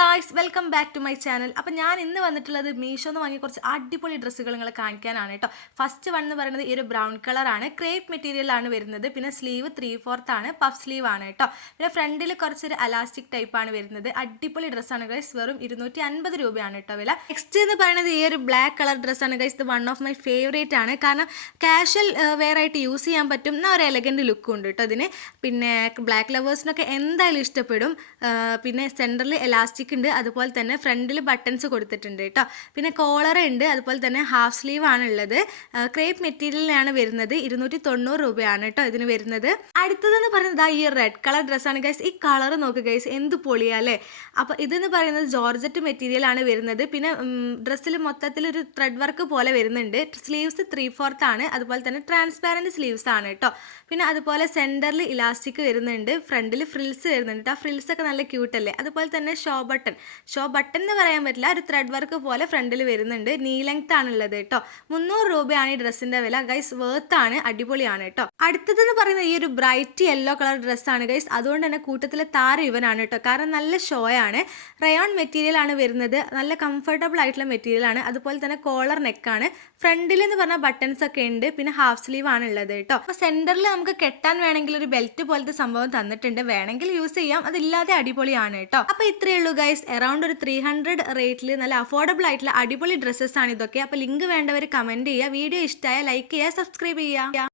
Guys, welcome back to my channel. അപ്പോൾ ഞാൻ ഇന്ന് വന്നിട്ടുള്ളത് മീഷോന്ന് വാങ്ങിയ കുറച്ച് അടിപൊളി ഡ്രസ്സുകൾ നിങ്ങളെ കാണിക്കാനാണ് കേട്ടോ. ഫസ്റ്റ് വൺ എന്ന് പറയുന്നത് ഈ ഒരു ബ്രൗൺ കളറാണ്, ക്രേപ്പ് മെറ്റീരിയലാണ് വരുന്നത്. പിന്നെ സ്ലീവ് 3/4 ആണ്, പഫ് സ്ലീവ് ആണ് കേട്ടോ. പിന്നെ ഫ്രണ്ടിൽ കുറച്ചൊരു അലാസ്റ്റിക് ടൈപ്പ് ആണ് വരുന്നത്. അടിപൊളി ഡ്രസ്സാണ് ഗൈസ്, വെറും 250 രൂപയാണ് കേട്ടോ വില. നെക്സ്റ്റ് എന്ന് പറയുന്നത് ഈ ഒരു ബ്ലാക്ക് കളർ ഡ്രസ്സാണ് ഗൈസ്. ഇത് വൺ ഓഫ് മൈ ഫേവറേറ്റ് ആണ്, കാരണം കാഷ്വൽ വെയർ ആയിട്ട് യൂസ് ചെയ്യാൻ പറ്റും, എന്നാൽ ഒരു എലഗൻറ്റ് ലുക്കും ഉണ്ട് കേട്ടോ അതിന്. പിന്നെ ബ്ലാക്ക് ലവേഴ്സിനൊക്കെ എന്തായാലും ഇഷ്ടപ്പെടും. പിന്നെ സെൻറ്ററിൽ എലാസ്റ്റിക് ഉണ്ട്, അതുപോലെ തന്നെ ഫ്രണ്ടിൽ ബട്ടൺസ് കൊടുത്തിട്ടുണ്ട് കേട്ടോ. പിന്നെ കോളർ ഉണ്ട്, അതുപോലെ തന്നെ ഹാഫ് സ്ലീവ് ആണ് ഉള്ളത്. ക്രേപ്പ് മെറ്റീരിയലിനാണ് വരുന്നത്. 290 രൂപയാണ് കേട്ടോ ഇതിന് വരുന്നത്. അടുത്തതെന്ന് പറയുന്നത് ഈ റെഡ് കളർ ഡ്രസ്സാണ് ഗൈസ്. ഈ കളർ നോക്ക് ഗൈസ്, എന്ത് പൊളിയാല്ലേ. അപ്പോൾ ഇതെന്ന് പറയുന്നത് ജോർജറ്റ് മെറ്റീരിയൽ ആണ് വരുന്നത്. പിന്നെ ഡ്രസ്സിൽ മൊത്തത്തിൽ ഒരു ത്രെഡ് വർക്ക് പോലെ വരുന്നുണ്ട്. സ്ലീവ്സ് 3/4 ആണ്, അതുപോലെ തന്നെ ട്രാൻസ്പാരൻറ്റ് സ്ലീവ്സ് ആണ് കേട്ടോ. പിന്നെ അതുപോലെ സെൻറ്ററിൽ ഇലാസ്റ്റിക് വരുന്നുണ്ട്, ഫ്രണ്ടിൽ ഫ്രിൽസ് വരുന്നുണ്ട്. ആ ഫ്രിൽസ് ഒക്കെ നല്ല ക്യൂട്ടല്ലേ. അതുപോലെ തന്നെ ഷോ ബട്ടൺ എന്ന് പറയാൻ പറ്റില്ല, ഒരു ത്രെഡ് വർക്ക് പോലെ ഫ്രണ്ടിൽ വരുന്നുണ്ട്. നീ ലെങ്ത് ആണുള്ളത് കേട്ടോ. 300 രൂപയാണ് ഈ ഡ്രസ്സിന്റെ വില ഗൈസ്. വേർത്ത് ആണ്, അടിപൊളിയാണ് കേട്ടോ. അടുത്തതെന്ന് പറയുന്നത് ഈ ഒരു ബ്രൈറ്റ് യെല്ലോ കളർ ഡ്രസ്സാണ് ഗൈസ്. അതുകൊണ്ട് തന്നെ കൂട്ടത്തിലെ താരം ഇവനാണ് കേട്ടോ, കാരണം നല്ല ഷോ ആണ്. റയോൺ മെറ്റീരിയൽ ആണ് വരുന്നത്. നല്ല കംഫർട്ടബിൾ ആയിട്ടുള്ള മെറ്റീരിയൽ ആണ്. അതുപോലെ തന്നെ കോളർ നെക്കാണ്. ഫ്രണ്ടിൽ എന്ന് പറഞ്ഞാൽ ബട്ടൺസ് ഒക്കെ ഉണ്ട്. പിന്നെ ഹാഫ് സ്ലീവ് ആണ് ഉള്ളത് കേട്ടോ. അപ്പോൾ സെന്ററിൽ നമുക്ക് കെട്ടാൻ വേണമെങ്കിൽ ഒരു ബെൽറ്റ് പോലത്തെ സംഭവം തന്നിട്ടുണ്ട്, വേണമെങ്കിൽ യൂസ് ചെയ്യാം. അതില്ലാതെ അടിപൊളിയാണ് കേട്ടോ. അപ്പോൾ ഇത്രയേ ഉള്ളൂ ഗൈസ്. അറൗണ്ട് ഒരു 300 റേറ്റിൽ നല്ല അഫോർഡബിൾ ആയിട്ടുള്ള അടിപൊളി ഡ്രസ്സസ് ആണ് ഇതൊക്കെ. അപ്പോൾ ലിങ്ക് വേണ്ടവർ കമന്റ് ചെയ്യുക. വീഡിയോ ഇഷ്ടമായ ലൈക്ക് ചെയ്യുക, സബ്സ്ക്രൈബ് ചെയ്യുക.